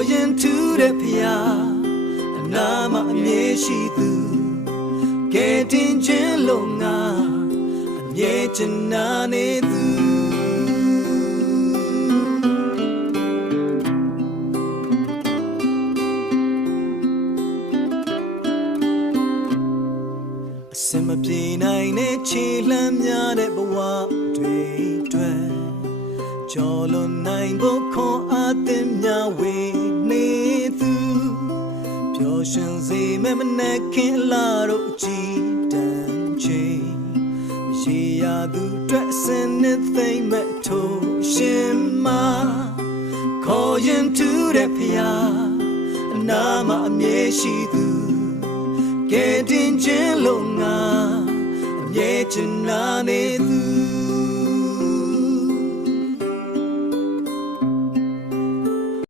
်ရင်ထူးတဲ့ဖရာအနာမအမြဲရှိသူကဲတင်ခြင်းလုံးငါအမြဲချင်နာနေသူအစင်မပြေနိုင်တဲ့ခြေလှမ်းများတဲ့ဘဝတွေအတွက်ကြော်လွန်နိုင်ဖို့ခွန်အားသင်များဝေနေသူ ပျော်ရွှင်စေမဲ့မနဲ့ခင်လာတို့အကြည်တန်ချိန်ရေရာသူအတွက်အစင်နဲ့သိမ့်မဲ့ထိုးရှင်မခေါ်ရင်တူတဲ့ဖရာအနာမအမြဲရှိသူကဲတင်ခြင်းလုံးငါအမြဲချင်နာနေသူ